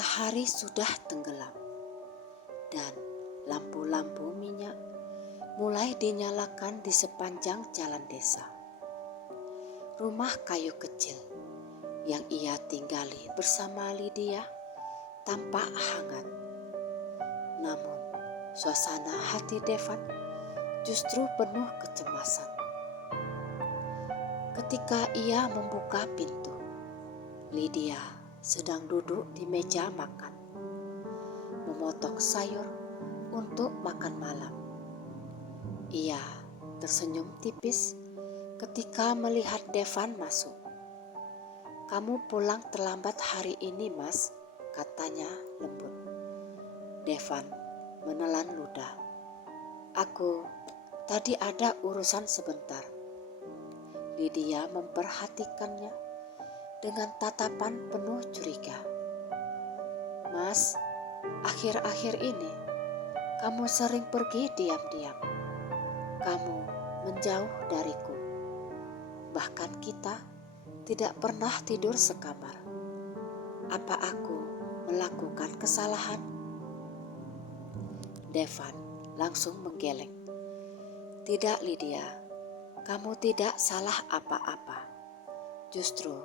Matahari sudah tenggelam dan lampu-lampu minyak mulai dinyalakan di sepanjang jalan desa. Rumah kayu kecil yang ia tinggali bersama Lydia tampak hangat. Namun suasana hati Devan justru penuh kecemasan. Ketika ia membuka pintu, Lydia sedang duduk di meja makan, memotong sayur untuk makan malam. Ia tersenyum tipis ketika melihat Devan masuk. "Kamu pulang terlambat hari ini, Mas," katanya lembut. Devan menelan ludah. "Aku tadi ada urusan sebentar." Lydia memperhatikannya dengan tatapan penuh curiga. "Mas, akhir-akhir ini kamu sering pergi diam-diam. Kamu menjauh dariku. Bahkan kita tidak pernah tidur sekamar. Apa aku melakukan kesalahan?" Devan langsung menggeleng. "Tidak, Lydia, kamu tidak salah apa-apa. Justru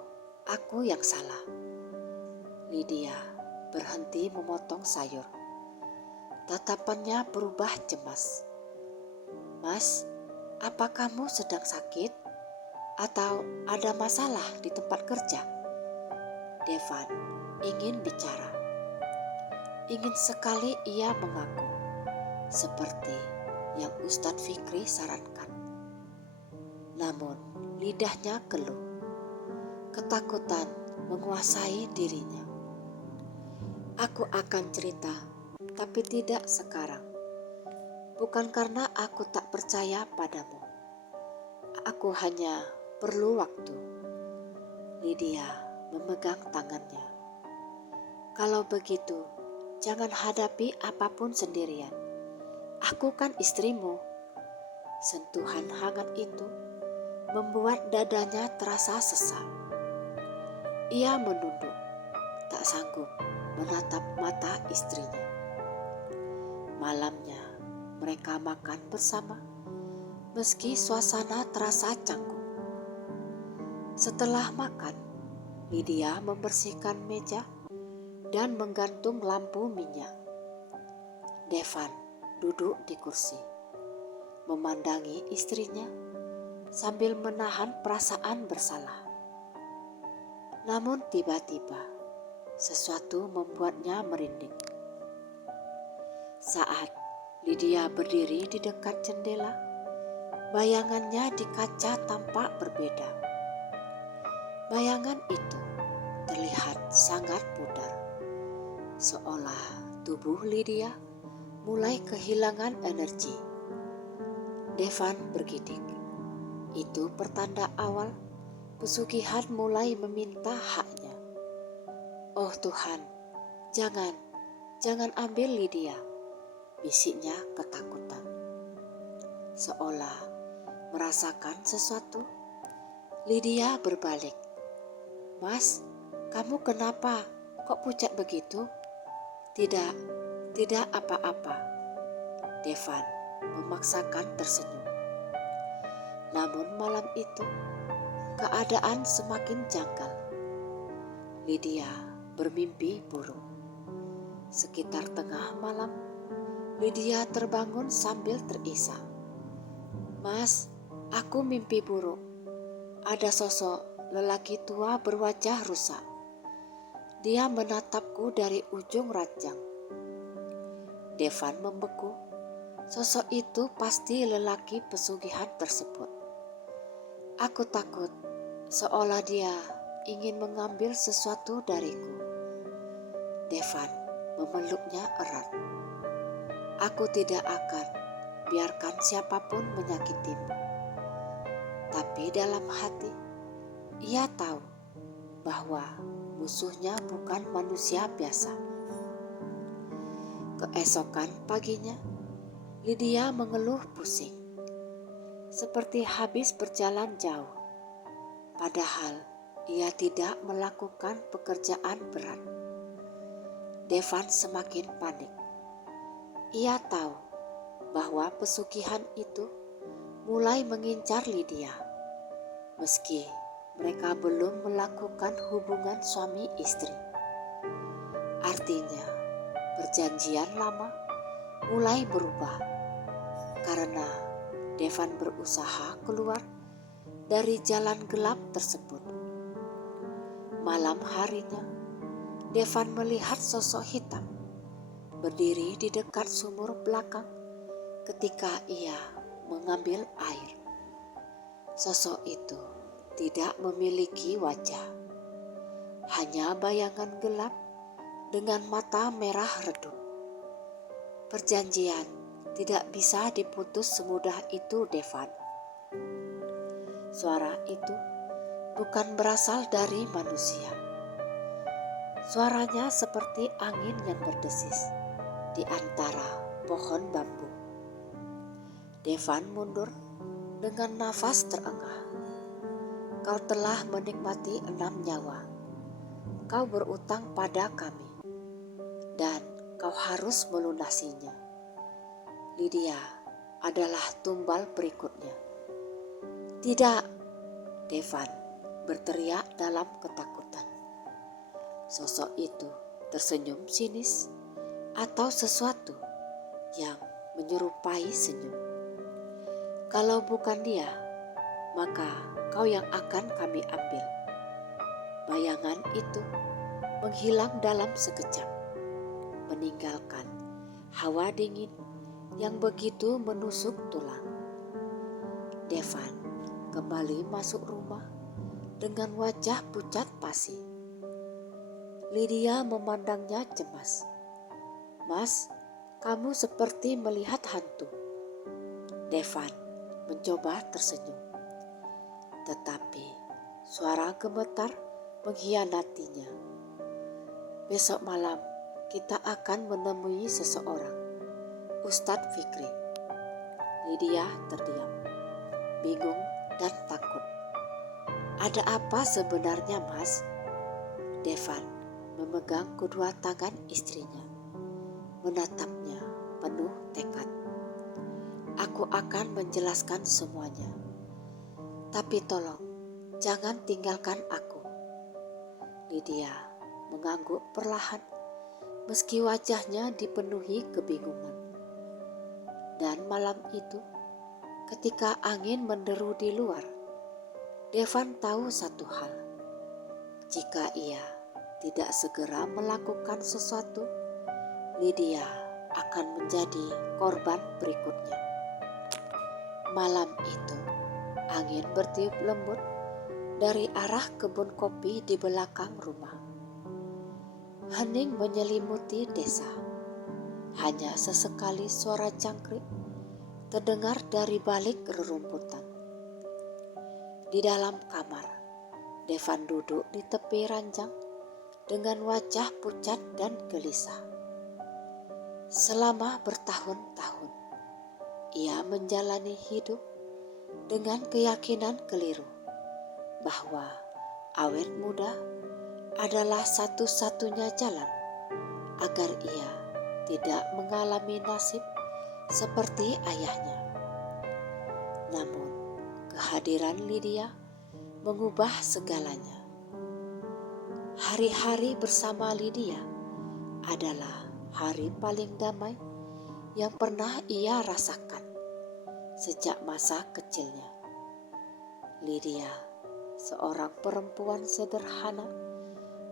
aku yang salah." Lydia berhenti memotong sayur. Tatapannya berubah cemas. "Mas, apa kamu sedang sakit? Atau ada masalah di tempat kerja?" Devan ingin bicara. Ingin sekali ia mengaku, seperti yang Ustadz Fikri sarankan. Namun lidahnya keluh. Ketakutan menguasai dirinya. "Aku akan cerita, tapi tidak sekarang. Bukan karena aku tak percaya padamu. Aku hanya perlu waktu." Lydia memegang tangannya. "Kalau begitu, jangan hadapi apapun sendirian. Aku kan istrimu." Sentuhan hangat itu membuat dadanya terasa sesak. Ia menunduk, tak sanggup menatap mata istrinya. Malamnya mereka makan bersama, meski suasana terasa canggung. Setelah makan, Lydia membersihkan meja dan menggantung lampu minyak. Devan duduk di kursi, memandangi istrinya sambil menahan perasaan bersalah. Namun tiba-tiba sesuatu membuatnya merinding. Saat Lydia berdiri di dekat jendela, bayangannya di kaca tampak berbeda. Bayangan itu terlihat sangat pudar, seolah tubuh Lydia mulai kehilangan energi. Devan bergidik. Itu pertanda awal pesugihan mulai meminta haknya. "Oh Tuhan, jangan ambil Lydia," bisiknya ketakutan. Seolah merasakan sesuatu, Lydia berbalik. "Mas, kamu kenapa? Kok pucat begitu?" Tidak apa-apa." Devan memaksakan tersenyum. Namun malam itu, keadaan semakin janggal. Lydia bermimpi buruk. Sekitar tengah malam, Lydia terbangun sambil terisak. "Mas, aku mimpi buruk. Ada sosok lelaki tua berwajah rusak. Dia menatapku dari ujung ranjang." Devan membeku. Sosok itu pasti lelaki pesugihan tersebut. "Aku takut, seolah dia ingin mengambil sesuatu dariku." Devan memeluknya erat. "Aku tidak akan biarkan siapapun menyakitimu." Tapi dalam hati, ia tahu bahwa musuhnya bukan manusia biasa. Keesokan paginya, Lydia mengeluh pusing, seperti habis berjalan jauh. Padahal ia tidak melakukan pekerjaan berat. Devan semakin panik. Ia tahu bahwa pesugihan itu mulai mengincar Lydia, meski mereka belum melakukan hubungan suami istri. Artinya, perjanjian lama mulai berubah karena Devan berusaha keluar dari jalan gelap tersebut. Malam harinya, Devan melihat sosok hitam berdiri di dekat sumur belakang ketika ia mengambil air. Sosok itu tidak memiliki wajah, hanya bayangan gelap dengan mata merah redup. Perjanjian tidak bisa diputus semudah itu, Devan. Suara itu bukan berasal dari manusia. Suaranya seperti angin yang berdesis di antara pohon bambu. Devan mundur dengan nafas terengah. Kau telah menikmati 6 nyawa. Kau berutang pada kami, dan kau harus melunasinya. Lydia adalah tumbal berikutnya. Tidak, Devan berteriak dalam ketakutan. Sosok itu tersenyum sinis atau sesuatu yang menyerupai senyum. Kalau bukan dia, maka kau yang akan kami ambil. Bayangan itu menghilang dalam sekejap, meninggalkan hawa dingin yang begitu menusuk tulang. Devan kembali masuk rumah dengan wajah pucat pasi. Lydia memandangnya cemas. Mas, kamu seperti melihat hantu. Devan mencoba tersenyum, tetapi suara gemetar mengkhianatinya. Besok malam kita akan menemui seseorang, Ustadz Fikri. Lydia terdiam, bingung dan takut. Ada apa sebenarnya, Mas? Devan memegang kedua tangan istrinya, menatapnya penuh tekad. Aku akan menjelaskan semuanya, tapi tolong jangan tinggalkan aku. Lydia mengangguk perlahan, meski wajahnya dipenuhi kebingungan. Dan malam itu, ketika angin menderu di luar, Devan tahu satu hal. Jika ia tidak segera melakukan sesuatu, Lydia akan menjadi korban berikutnya. Malam itu, angin bertiup lembut dari arah kebun kopi di belakang rumah. Hening menyelimuti desa. Hanya sesekali suara cangkrik terdengar dari balik rerumputan. Di dalam kamar, Devan duduk di tepi ranjang dengan wajah pucat dan gelisah. Selama bertahun-tahun, ia menjalani hidup dengan keyakinan keliru bahwa awet muda adalah satu-satunya jalan agar ia tidak mengalami nasib seperti ayahnya. Namun, kehadiran Lydia mengubah segalanya. Hari-hari bersama Lydia adalah hari paling damai yang pernah ia rasakan sejak masa kecilnya. Lydia, seorang perempuan sederhana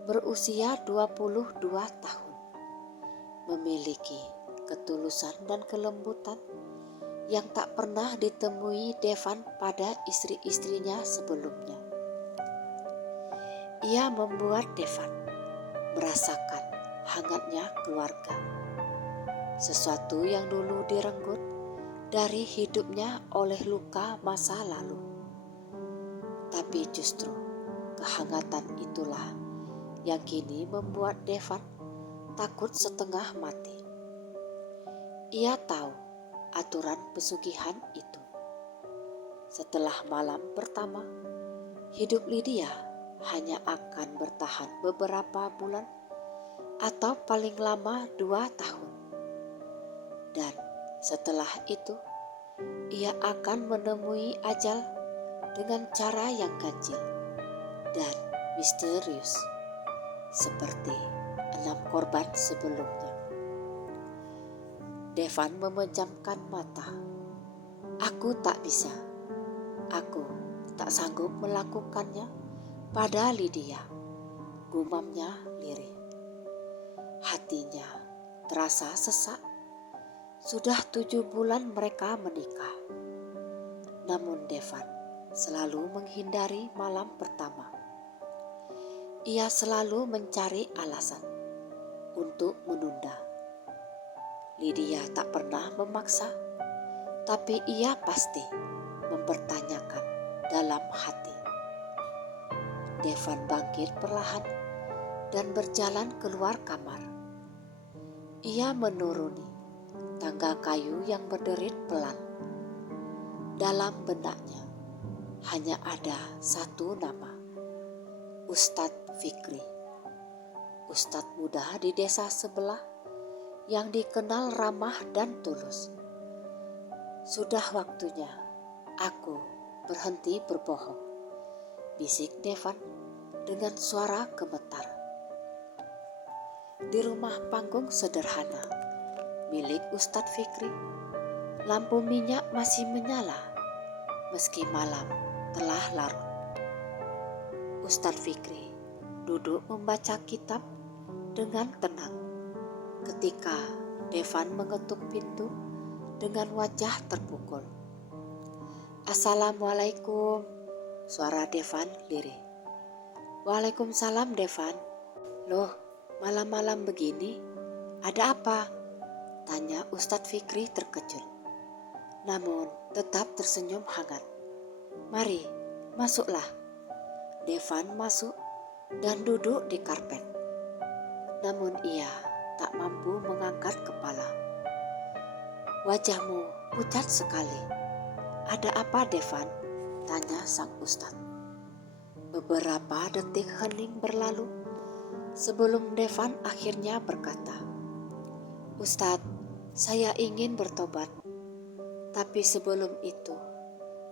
berusia 22 tahun, memiliki ketulusan dan kelembutan yang tak pernah ditemui Devan pada istri-istrinya sebelumnya. Ia membuat Devan merasakan hangatnya keluarga, sesuatu yang dulu direnggut dari hidupnya oleh luka masa lalu. Tapi justru kehangatan itulah yang kini membuat Devan takut setengah mati. Ia tahu aturan pesugihan itu. Setelah malam pertama, hidup Lydia hanya akan bertahan beberapa bulan atau paling lama 2 tahun. Dan setelah itu, ia akan menemui ajal dengan cara yang ganjil dan misterius, seperti 6 korban sebelumnya. Devan memejamkan mata. Aku tak bisa. Aku tak sanggup melakukannya pada Lydia, gumamnya lirih. Hatinya terasa sesak. Sudah 7 bulan mereka menikah. Namun Devan selalu menghindari malam pertama. Ia selalu mencari alasan untuk menunda. Lydia tak pernah memaksa, tapi ia pasti mempertanyakan dalam hati. Devan bangkit perlahan dan berjalan keluar kamar. Ia menuruni tangga kayu yang berderit pelan. Dalam benaknya hanya ada satu nama, Ustadz Fikri. Ustadz muda di desa sebelah yang dikenal ramah dan tulus. Sudah waktunya aku berhenti berbohong, bisik Devan dengan suara gemetar. Di rumah panggung sederhana milik Ustadz Fikri, lampu minyak masih menyala meski malam telah larut. Ustadz Fikri duduk membaca kitab dengan tenang ketika Devan mengetuk pintu dengan wajah terpukul. "Assalamualaikum," suara Devan lirih. "Waalaikumsalam Devan." "Loh, malam-malam begini, ada apa?" tanya Ustadz Fikri terkejut, namun tetap tersenyum hangat. "Mari, masuklah." Devan masuk dan duduk di karpet. Namun ia tak mampu mengangkat kepala. "Wajahmu pucat sekali. Ada apa Devan?" tanya sang ustadz. Beberapa detik hening berlalu sebelum Devan akhirnya berkata, "Ustadz, saya ingin bertobat. Tapi sebelum itu,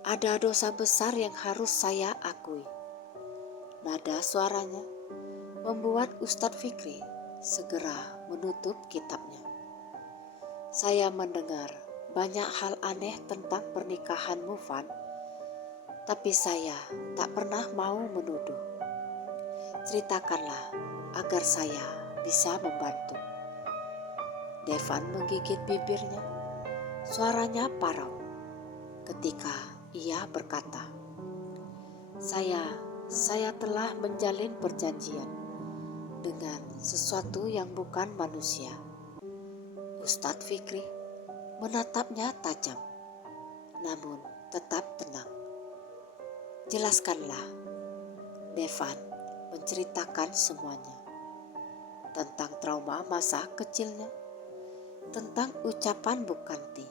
ada dosa besar yang harus saya akui." Nada suaranya membuat Ustadz Fikri segera menutup kitabnya. "Saya mendengar banyak hal aneh tentang pernikahanmu, Van. Tapi saya tak pernah mau menuduh. Ceritakanlah agar saya bisa membantu." Devan menggigit bibirnya. Suaranya parau ketika ia berkata, Saya telah menjalin perjanjian dengan sesuatu yang bukan manusia." Ustadz Fikri menatapnya tajam, namun tetap tenang. "Jelaskanlah." Devan menceritakan semuanya, tentang trauma masa kecilnya, tentang ucapan Bukanti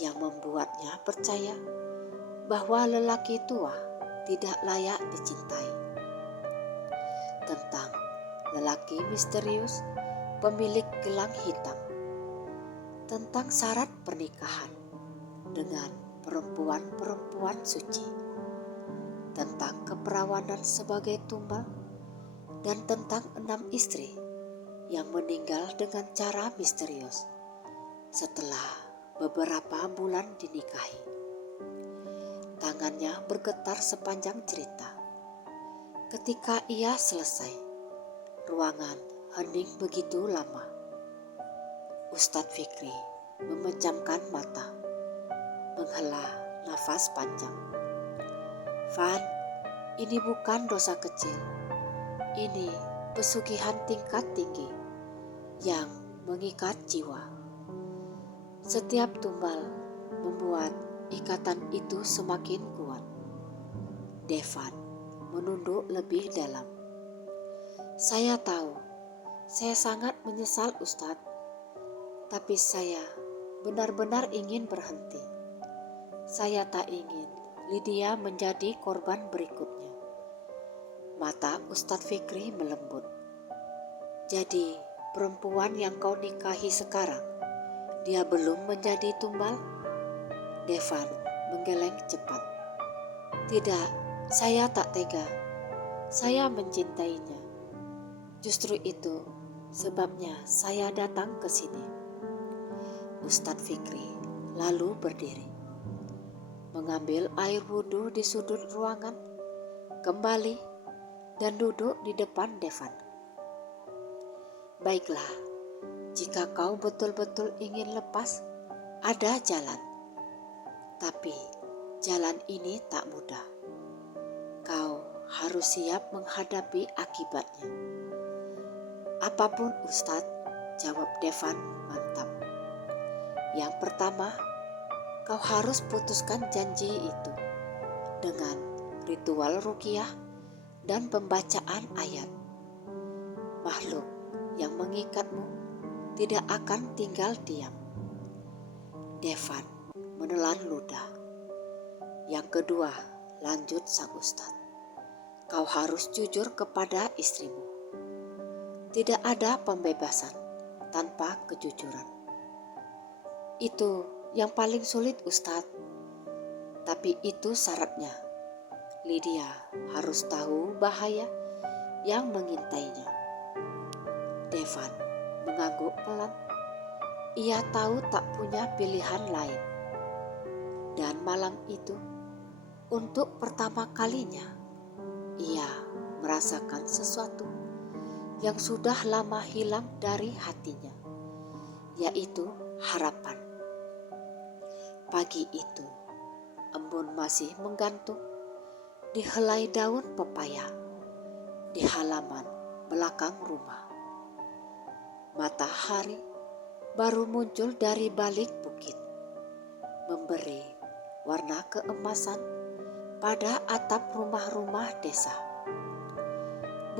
yang membuatnya percaya bahwa lelaki tua tidak layak dicintai, tentang lelaki misterius pemilik gelang hitam, tentang syarat pernikahan dengan perempuan-perempuan suci, tentang keperawanan sebagai tumbal, dan tentang 6 istri yang meninggal dengan cara misterius setelah beberapa bulan dinikahi. Tangannya bergetar sepanjang cerita. Ketika ia selesai, ruangan hening begitu lama. Ustadz Fikri memejamkan mata, menghela nafas panjang. "Van, ini bukan dosa kecil. Ini pesugihan tingkat tinggi yang mengikat jiwa. Setiap tumbal membuat ikatan itu semakin kuat." Devan menunduk lebih dalam. "Saya tahu, saya sangat menyesal Ustadz, tapi saya benar-benar ingin berhenti. Saya tak ingin Lydia menjadi korban berikutnya." Mata Ustadz Fikri melembut. Jadi perempuan yang kau nikahi sekarang, dia belum menjadi tumbal? Devan menggeleng cepat. Tidak, saya tak tega. Saya mencintainya. Justru itu sebabnya saya datang ke sini. Ustadz Fikri lalu berdiri, mengambil air wudhu di sudut ruangan, kembali dan duduk di depan Devan. Baiklah, jika kau betul-betul ingin lepas, ada jalan. Tapi jalan ini tak mudah. Kau harus siap menghadapi akibatnya. Apapun Ustadz, jawab Devan mantap. Yang pertama, kau harus putuskan janji itu dengan ritual ruqyah dan pembacaan ayat. Makhluk yang mengikatmu tidak akan tinggal diam. Devan menelan ludah. Yang kedua, lanjut sang ustadz, kau harus jujur kepada istrimu. Tidak ada pembebasan tanpa kejujuran. Itu yang paling sulit Ustadz. Tapi itu syaratnya. Lydia harus tahu bahaya yang mengintainya. Devan mengangguk pelan. Ia tahu tak punya pilihan lain. Dan malam itu, untuk pertama kalinya, ia merasakan sesuatu yang sudah lama hilang dari hatinya, yaitu harapan. Pagi itu, embun masih menggantung di helai daun pepaya di halaman belakang rumah. Matahari baru muncul dari balik bukit, memberi warna keemasan pada atap rumah-rumah desa.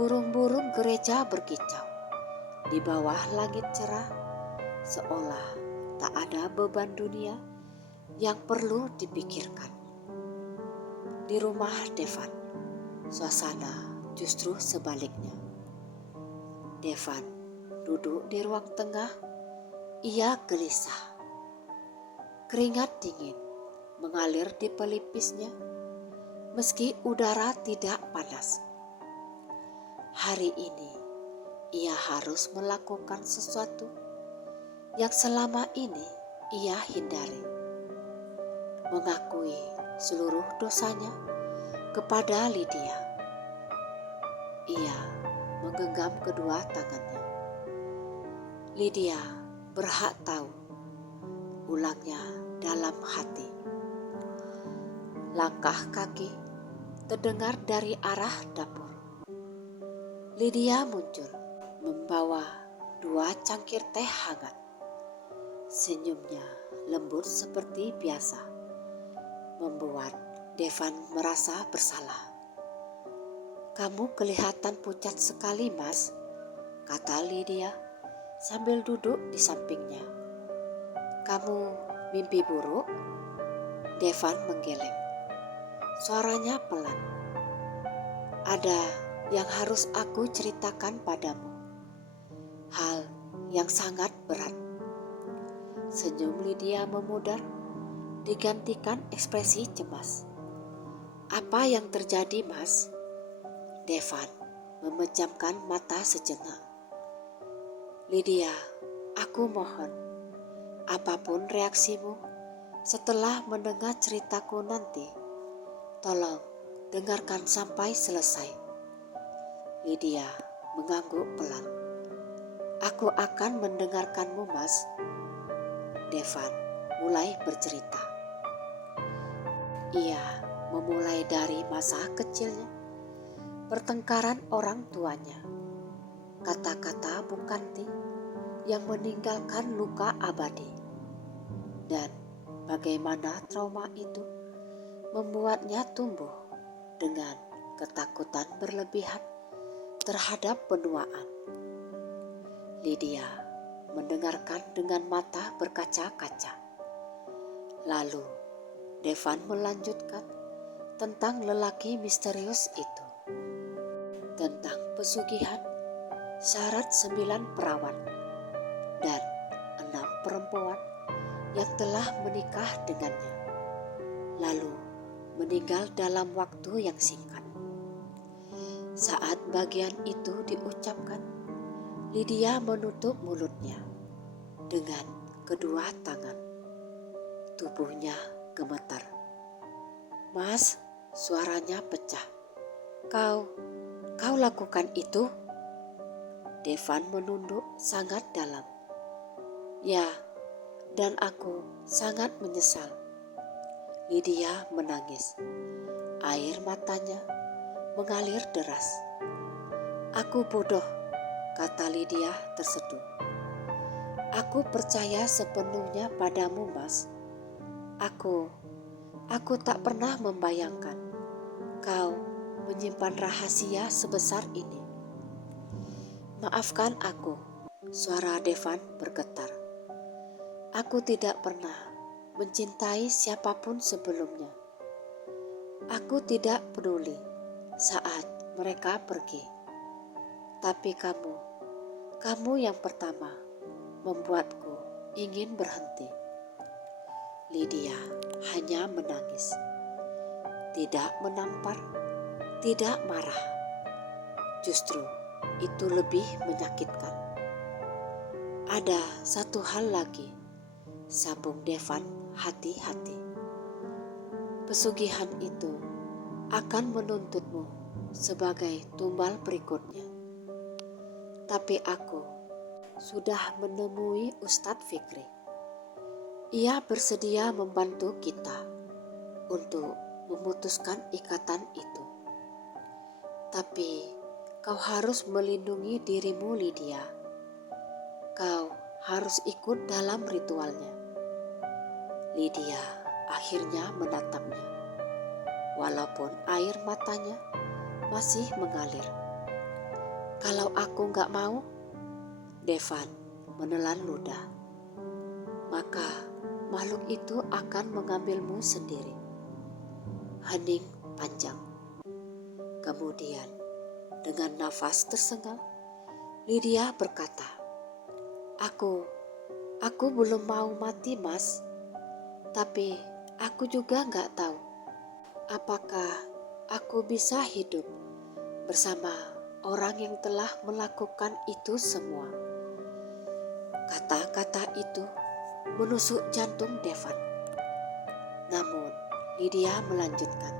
Burung-burung gereja berkicau di bawah langit cerah, seolah tak ada beban dunia yang perlu dipikirkan. Di rumah Devan, suasana justru sebaliknya. Devan duduk di ruang tengah, ia gelisah. Keringat dingin mengalir di pelipisnya, meski udara tidak panas. Hari ini ia harus melakukan sesuatu yang selama ini ia hindari. Mengakui seluruh dosanya kepada Lydia. Ia menggenggam kedua tangannya. Lydia berhak tahu, ulangnya dalam hati. Langkah kaki terdengar dari arah dapur. Lydia muncul membawa 2 cangkir teh hangat. Senyumnya lembut seperti biasa, membuat Devan merasa bersalah. Kamu kelihatan pucat sekali, Mas, kata Lydia sambil duduk di sampingnya. Kamu mimpi buruk? Devan menggeleng. Suaranya pelan. Ada yang harus aku ceritakan padamu. Hal yang sangat berat. Senyum Lydia memudar, digantikan ekspresi cemas. Apa yang terjadi, Mas? Devan memejamkan mata sejenak. Lydia, aku mohon, apapun reaksimu setelah mendengar ceritaku nanti, tolong dengarkan sampai selesai. Lydia mengangguk pelan. Aku akan mendengarkanmu, Mas. Devan mulai bercerita. Ia memulai dari masa kecilnya, pertengkaran orang tuanya, kata-kata Bukanti yang meninggalkan luka abadi, dan bagaimana trauma itu membuatnya tumbuh dengan ketakutan berlebihan terhadap penuaan. Lydia mendengarkan dengan mata berkaca-kaca. Lalu Devan melanjutkan tentang lelaki misterius itu, tentang pesugihan syarat 9 perawan dan 6 perempuan yang telah menikah dengannya, lalu meninggal dalam waktu yang singkat. Saat bagian itu diucapkan, Lydia menutup mulutnya dengan kedua tangan. Tubuhnya gemetar. "Mas," suaranya pecah. Kau lakukan itu?" Devan menunduk sangat dalam. "Ya, dan aku sangat menyesal." Lydia menangis. Air matanya mengalir deras. "Aku bodoh," kata Lydia terseduh. "Aku percaya sepenuhnya padamu, Mas. Aku tak pernah membayangkan kau menyimpan rahasia sebesar ini." "Maafkan aku," suara Devan bergetar. "Aku tidak pernah mencintai siapapun sebelumnya. Aku tidak peduli saat mereka pergi. Tapi kamu yang pertama membuatku ingin berhenti." Lydia hanya menangis. Tidak menampar, tidak marah. Justru itu lebih menyakitkan. "Ada satu hal lagi," sambung Devan hati-hati. "Pesugihan itu akan menuntutmu sebagai tumbal berikutnya. Tapi aku sudah menemui Ustadz Fikri. Ia bersedia membantu kita untuk memutuskan ikatan itu. Tapi kau harus melindungi dirimu, Lydia. Kau harus ikut dalam ritualnya." Lydia akhirnya menatapnya, walaupun air matanya masih mengalir. "Kalau aku gak mau?" Devan menelan ludah. "Maka makhluk itu akan mengambilmu sendiri." Hening panjang. Kemudian dengan nafas tersengal, Lydia berkata, Aku belum mau mati, Mas. Tapi aku juga gak tahu apakah aku bisa hidup bersama orang yang telah melakukan itu semua." Kata-kata itu menusuk jantung Devan. Namun Lydia melanjutkan,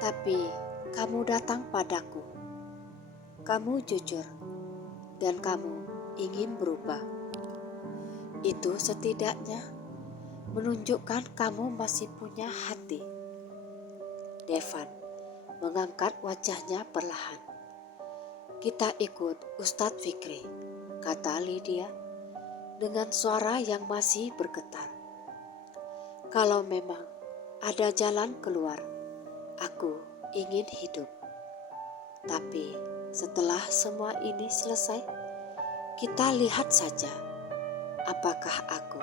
"Tapi kamu datang padaku. Kamu jujur dan kamu ingin berubah. Itu setidaknya menunjukkan kamu masih punya hati." Devan mengangkat wajahnya perlahan. "Kita ikut Ustadz Fikri," kata Lydia dengan suara yang masih bergetar. "Kalau memang ada jalan keluar, aku ingin hidup. Tapi setelah semua ini selesai, kita lihat saja apakah aku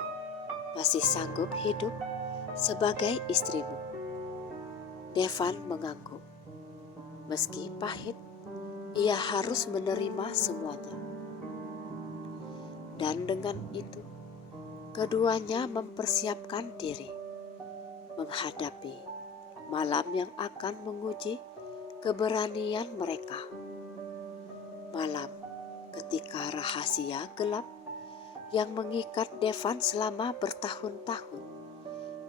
masih sanggup hidup sebagai istrimu." Devan mengangguk. Meski pahit, ia harus menerima semuanya. Dan dengan itu, keduanya mempersiapkan diri menghadapi malam yang akan menguji keberanian mereka. Malam ketika rahasia gelap yang mengikat Devan selama bertahun-tahun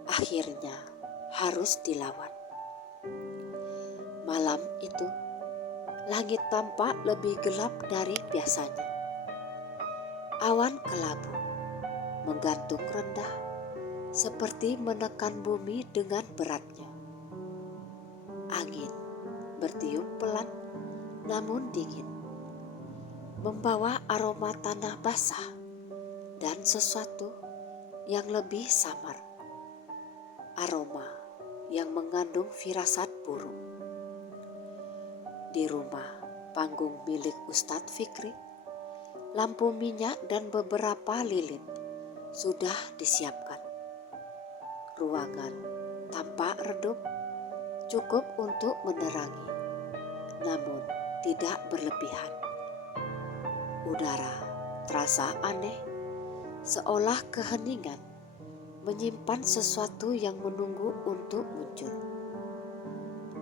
akhirnya harus dilawan. Malam itu, langit tampak lebih gelap dari biasanya. Awan kelabu menggantung rendah seperti menekan bumi dengan beratnya. Angin bertiup pelan namun dingin, membawa aroma tanah basah dan sesuatu yang lebih samar, aroma yang mengandung firasat buruk. Di rumah panggung milik Ustadz Fikri, lampu minyak dan beberapa lilin sudah disiapkan. Ruangan tampak redup, cukup untuk menerangi, namun tidak berlebihan. Udara terasa aneh, seolah keheningan menyimpan sesuatu yang menunggu untuk muncul.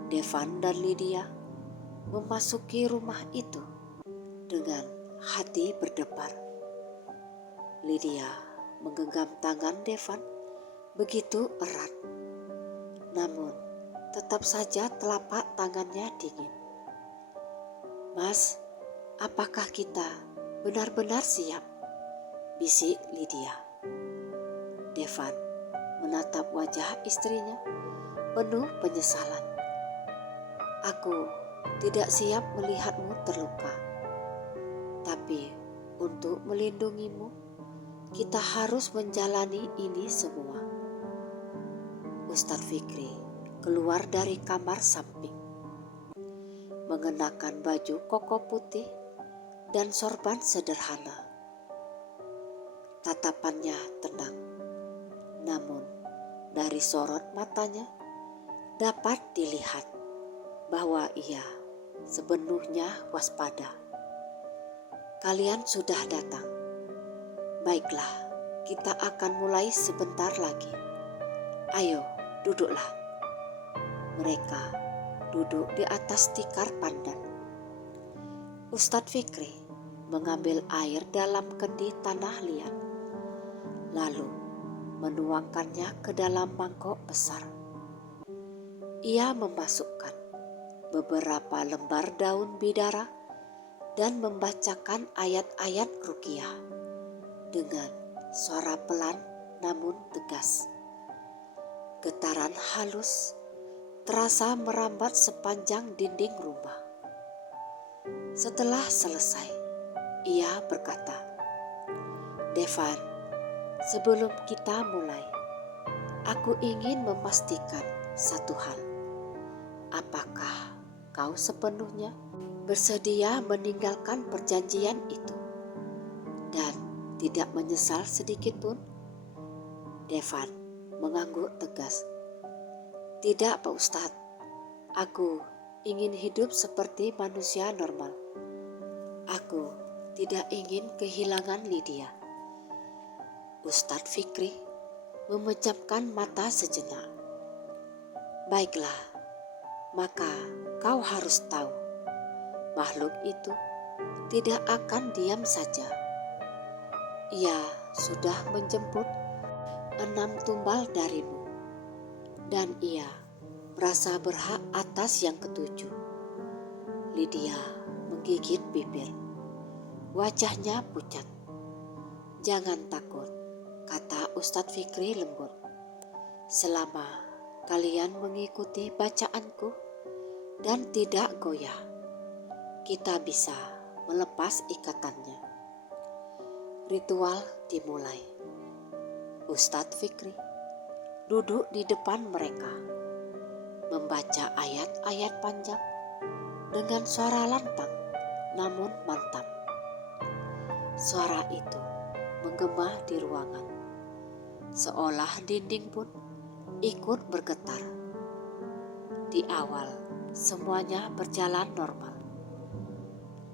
Devan dan Lydia memasuki rumah itu dengan hati berdebar. Lydia menggenggam tangan Devan begitu erat, namun tetap saja telapak tangannya dingin. "Mas, apakah kita benar-benar siap?" bisik Lydia. Devan menatap wajah istrinya penuh penyesalan. "Aku tidak siap melihatmu terluka, tapi untuk melindungimu, kita harus menjalani ini semua." Ustadz Fikri keluar dari kamar samping, mengenakan baju koko putih dan sorban sederhana. Tatapannya tenang, namun dari sorot matanya dapat dilihat bahwa ia sepenuhnya waspada. "Kalian sudah datang. Baiklah, kita akan mulai sebentar lagi. Ayo, duduklah." Mereka duduk di atas tikar pandan. Ustadz Fikri mengambil air dalam kendi tanah liat, lalu menuangkannya ke dalam mangkok besar. Ia memasukkan beberapa lembar daun bidara dan membacakan ayat-ayat ruqyah dengan suara pelan namun tegas. Getaran halus terasa merambat sepanjang dinding rumah. Setelah selesai, ia berkata, "Devan, sebelum kita mulai, aku ingin memastikan satu hal. Apakah kau sepenuhnya bersedia meninggalkan perjanjian itu dan tidak menyesal sedikit pun?" Devan mengangguk tegas. "Tidak, Pak Ustadz. Aku ingin hidup seperti manusia normal. Aku tidak ingin kehilangan Lydia." Ustadz Fikri memejamkan mata sejenak. "Baiklah, maka kau harus tahu, makhluk itu tidak akan diam saja. Ia sudah menjemput 6 tumbal darimu, dan ia merasa berhak atas yang ketujuh." Lydia menggigit bibir. Wajahnya pucat. "Jangan takut," kata Ustadz Fikri lembut. "Selama kalian mengikuti bacaanku dan tidak goyah, kita bisa melepas ikatannya." Ritual dimulai. Ustadz Fikri duduk di depan mereka, membaca ayat-ayat panjang dengan suara lantang namun mantap. Suara itu menggema di ruangan, seolah dinding pun ikut bergetar. Di awal semuanya berjalan normal,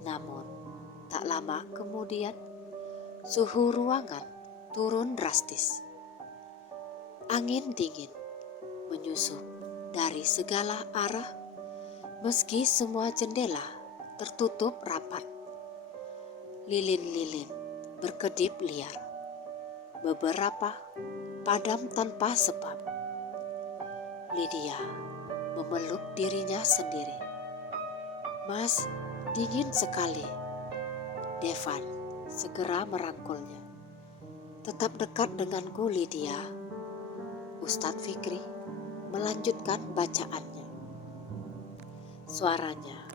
namun tak lama kemudian suhu ruangan turun drastis. Angin dingin menyusup dari segala arah meski semua jendela tertutup rapat. Lilin-lilin berkedip liar, beberapa padam tanpa sebab. Lydia memeluk dirinya sendiri. "Mas, dingin sekali." Devan segera merangkulnya. "Tetap dekat denganku, Lydia." Ustadz Fikri melanjutkan bacaannya. Suaranya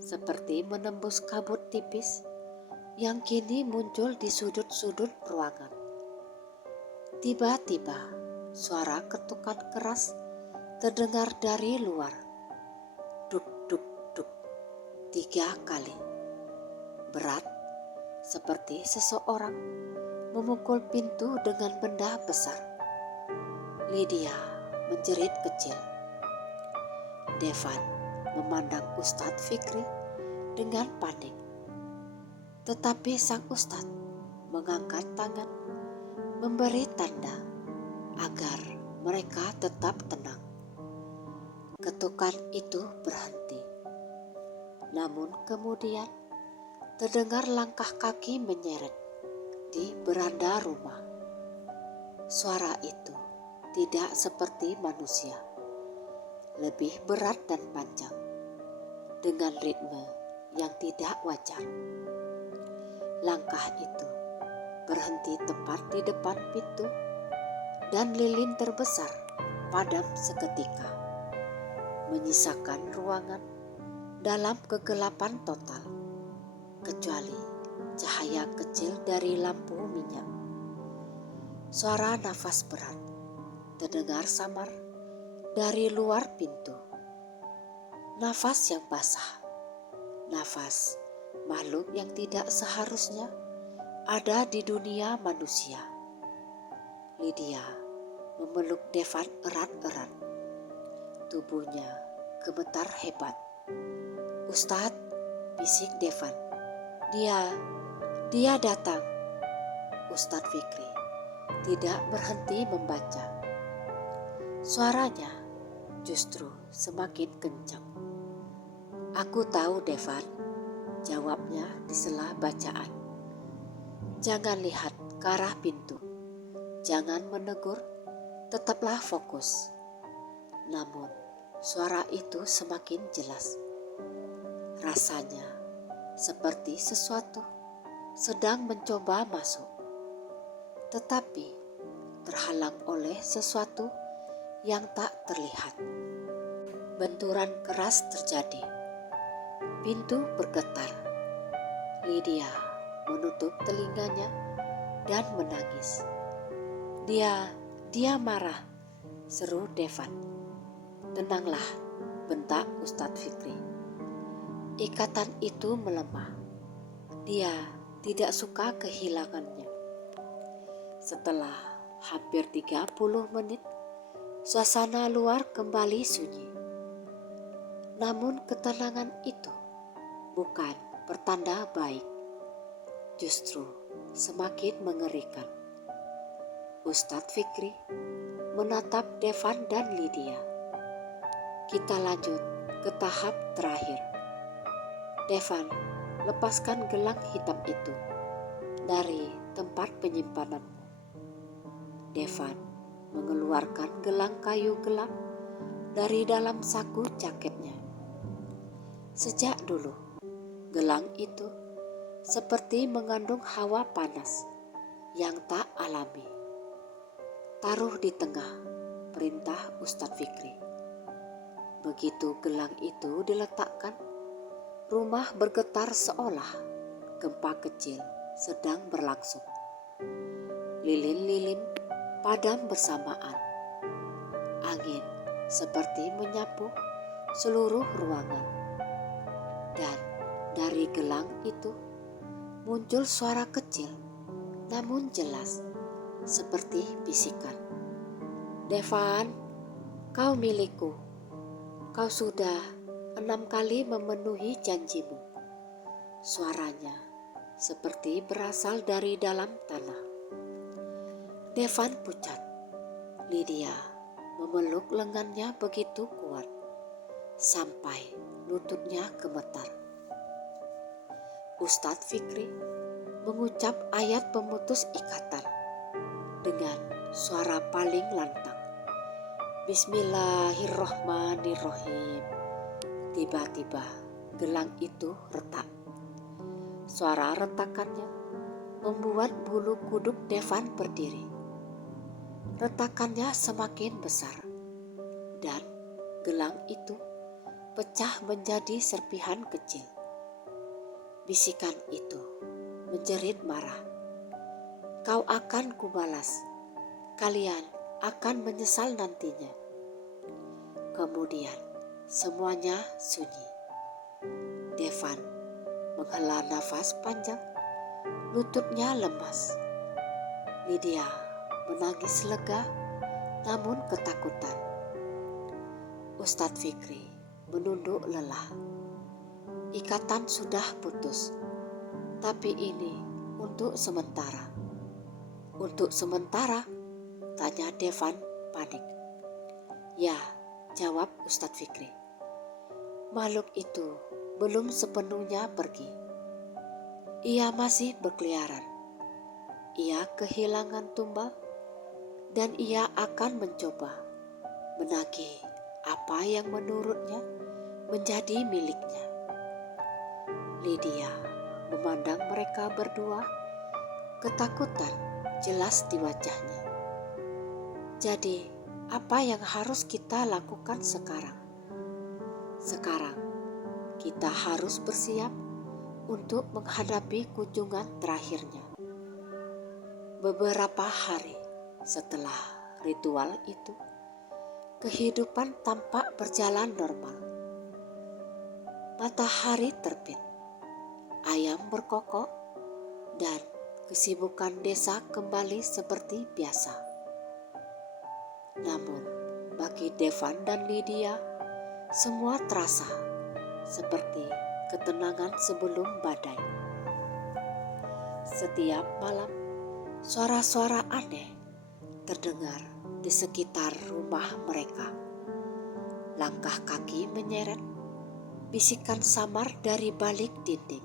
seperti menembus kabut tipis yang kini muncul di sudut-sudut ruangan. Tiba-tiba suara ketukan keras terdengar dari luar. Duk, duk, duk. 3 kali. Berat, seperti seseorang memukul pintu dengan benda besar. Lydia menjerit kecil. Devan memandang Ustadz Fikri dengan panik. Tetapi sang ustadz mengangkat tangan, memberi tanda agar mereka tetap tenang. Ketukan itu berhenti. Namun kemudian terdengar langkah kaki menyeret di beranda rumah. Suara itu tidak seperti manusia, lebih berat dan panjang, dengan ritme yang tidak wajar. Langkah itu berhenti tepat di depan pintu, dan lilin terbesar padam seketika, menyisakan ruangan dalam kegelapan total, kecuali cahaya kecil dari lampu minyak. Suara nafas berat terdengar samar dari luar pintu. Nafas yang basah, nafas makhluk yang tidak seharusnya ada di dunia manusia. Lydia memeluk Devan erat-erat. Tubuhnya gemetar hebat. "Ustadz," bisik Devan. Dia datang." Ustadz Fikri tidak berhenti membaca. Suaranya justru semakin kencang. "Aku tahu, Devan," jawabnya di sela bacaan. "Jangan lihat ke arah pintu. Jangan menegur, tetaplah fokus." Namun suara itu semakin jelas. Rasanya seperti sesuatu sedang mencoba masuk, tetapi terhalang oleh sesuatu yang tak terlihat. Benturan keras terjadi. Pintu bergetar. Lydia menutup telinganya dan menangis. Dia marah," seru Devan. "Tenanglah," bentak Ustadz Fikri. Ikatan itu melemah. Dia tidak suka kehilangannya. Setelah hampir 30 menit, suasana luar kembali sunyi. Namun ketenangan itu bukan pertanda baik, justru semakin mengerikan. Ustadz Fikri menatap Devan dan Lydia. "Kita lanjut ke tahap terakhir. Devan, lepaskan gelang hitam itu dari tempat penyimpananmu." Devan mengeluarkan gelang kayu gelap dari dalam saku jaketnya. Sejak dulu, gelang itu seperti mengandung hawa panas yang tak alami. "Taruh di tengah," perintah Ustadz Fikri. Begitu gelang itu diletakkan, rumah bergetar seolah gempa kecil sedang berlangsung. Lilin-lilin padam bersamaan. Angin seperti menyapu seluruh ruangan. Dan dari gelang itu muncul suara kecil namun jelas, seperti bisikan. "Devan, kau milikku. Kau sudah 6 kali memenuhi janjimu." Suaranya seperti berasal dari dalam tanah. Devan pucat. Lydia memeluk lengannya begitu kuat sampai lututnya gemetar. Ustadz Fikri mengucap ayat pemutus ikatan dengan suara paling lantang. "Bismillahirrohmanirrohim." Tiba-tiba gelang itu retak. Suara retakannya membuat bulu kuduk Devan berdiri. Retakannya semakin besar, dan gelang itu pecah menjadi serpihan kecil. Bisikan itu menjerit marah. "Kau akan kubalas. Kalian akan menyesal nantinya." Kemudian semuanya sunyi. Devan menghela nafas panjang, lututnya lemas. Lydia menangis lega namun ketakutan. Ustadz Fikri menunduk lelah. Ikatan sudah putus. Tapi ini untuk sementara. Untuk sementara? Tanya Devan panik. Ya, jawab Ustadz Fikri. Makhluk itu belum sepenuhnya pergi. Ia masih berkeliaran. Ia kehilangan tumbal dan ia akan mencoba menagih apa yang menurutnya menjadi miliknya. Lydia memandang mereka berdua, ketakutan jelas di wajahnya. Jadi, apa yang harus kita lakukan sekarang? Sekarang, kita harus bersiap untuk menghadapi kunjungan terakhirnya. Beberapa hari setelah ritual itu, kehidupan tampak berjalan normal. Matahari terbit, ayam berkokok, dan kesibukan desa kembali seperti biasa. Namun, bagi Devan dan Lydia, semua terasa seperti ketenangan sebelum badai. Setiap malam, suara-suara aneh terdengar di sekitar rumah mereka. Langkah kaki menyeret, bisikan samar dari balik dinding,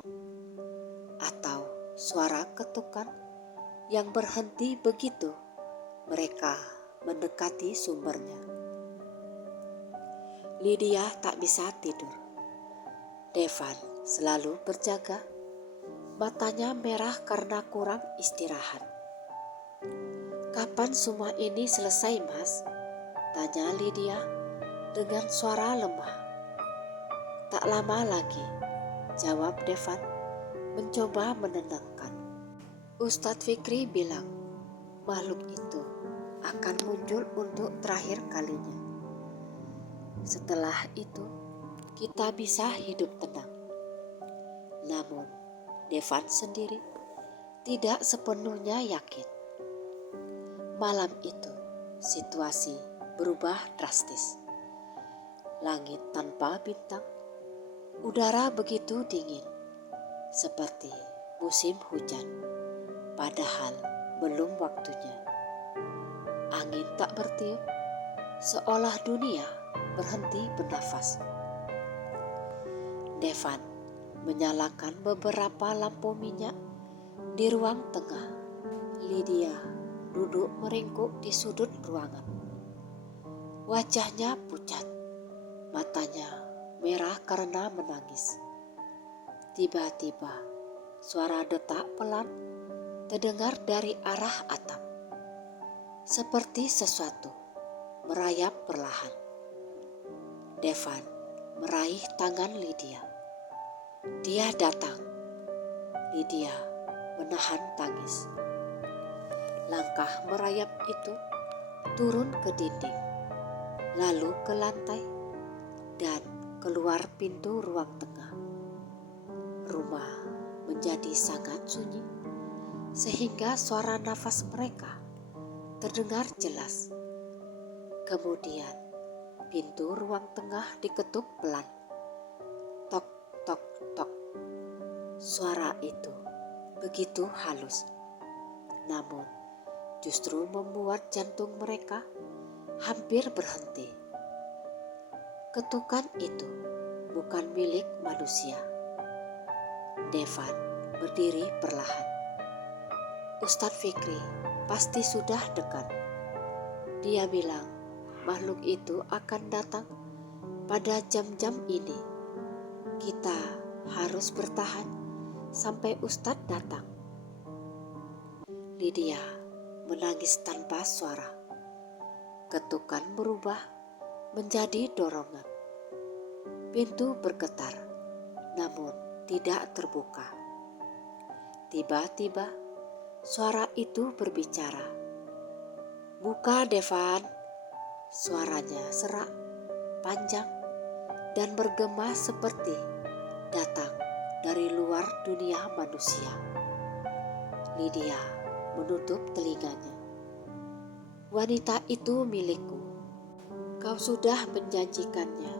atau suara ketukan yang berhenti begitu mereka mendekati sumbernya. Lydia tak bisa tidur. Devan selalu berjaga, matanya merah karena kurang istirahat. Kapan semua ini selesai, Mas? Tanya Lydia dengan suara lemah. Tak lama lagi, jawab Devan mencoba menenangkan. Ustadz Fikri bilang makhluk itu akan muncul untuk terakhir kalinya. Setelah itu, kita bisa hidup tenang. Namun, Devan sendiri tidak sepenuhnya yakin. Malam itu, situasi berubah drastis. Langit tanpa bintang, udara begitu dingin, seperti musim hujan, padahal belum waktunya. Angin tak bertiup, seolah dunia berhenti bernafas. Devan menyalakan beberapa lampu minyak di ruang tengah. Lydia duduk meringkuk di sudut ruangan. Wajahnya pucat, matanya merah karena menangis. Tiba-tiba suara detak pelan terdengar dari arah atap, seperti sesuatu merayap perlahan. Devan meraih tangan Lydia. Dia datang. Lydia menahan tangis. Langkah merayap itu turun ke dinding, lalu ke lantai, dan keluar pintu ruang tengah. Rumah menjadi sangat sunyi, sehingga suara nafas mereka terdengar jelas. Kemudian, pintu ruang tengah diketuk pelan. Tok, tok, tok. Suara itu begitu halus, namun justru membuat jantung mereka hampir berhenti. Ketukan itu bukan milik manusia. Devan berdiri perlahan. Ustadz Fikri pasti sudah dekat. Dia bilang makhluk itu akan datang pada jam-jam ini. Kita harus bertahan sampai Ustadz datang. Lydia menangis tanpa suara. Ketukan berubah menjadi dorongan. Pintu bergetar, namun tidak terbuka. Tiba-tiba suara itu berbicara. "Buka, Devan." Suaranya serak, panjang, dan bergema seperti datang dari luar dunia manusia. Lydia menutup telinganya. "Wanita itu milikku. Kau sudah menjanjikannya.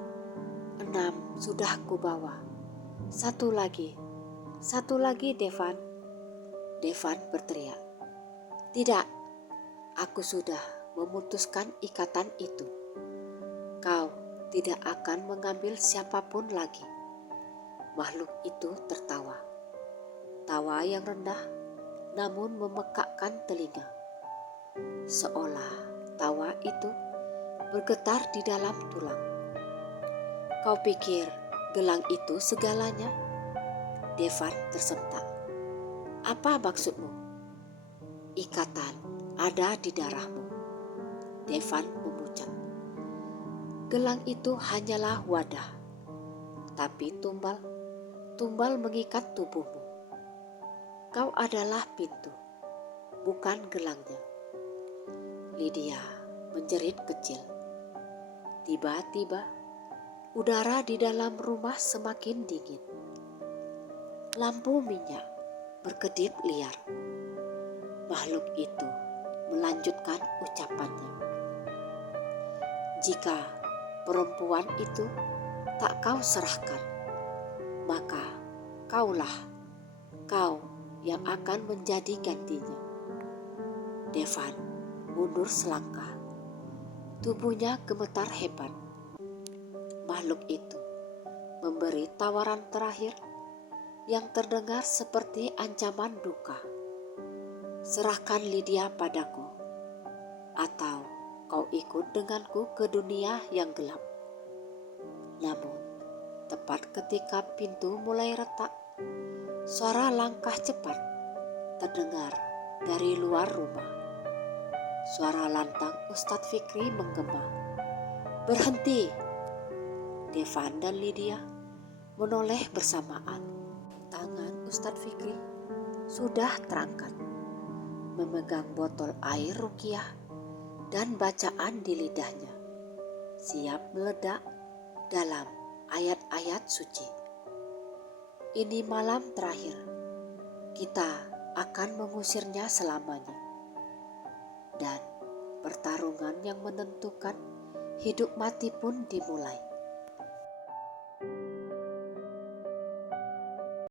6 sudah kubawa. 1 lagi Satu lagi, Devan. Devan berteriak. Tidak, aku sudah memutuskan ikatan itu. Kau tidak akan mengambil siapapun lagi. Makhluk itu tertawa. Tawa yang rendah namun memekakkan telinga. Seolah tawa itu bergetar di dalam tulang. Kau pikir gelang itu segalanya? Devan tersentak. Apa maksudmu? Ikatan ada di darahmu. Devan memucat. Gelang itu hanyalah wadah, tapi tumbal mengikat tubuhmu. Kau adalah pintu, bukan gelangnya. Lydia menjerit kecil. Tiba-tiba, udara di dalam rumah semakin dingin. Lampu minyak berkedip liar. Makhluk itu melanjutkan ucapannya. Jika perempuan itu tak kau serahkan, maka kau yang akan menjadi gantinya. Devan mundur selangkah. Tubuhnya gemetar hebat. Makhluk itu memberi tawaran terakhir yang terdengar seperti ancaman duka. Serahkan Lydia padaku, atau kau ikut denganku ke dunia yang gelap. Namun, tepat ketika pintu mulai retak, suara langkah cepat terdengar dari luar rumah. Suara lantang Ustadz Fikri menggema. Berhenti! Devan dan Lydia menoleh bersamaan. Tangan Ustadz Fikri sudah terangkat, memegang botol air ruqyah dan bacaan di lidahnya, siap meledak dalam ayat-ayat suci. Ini malam terakhir, kita akan mengusirnya selamanya. Dan pertarungan yang menentukan hidup mati pun dimulai.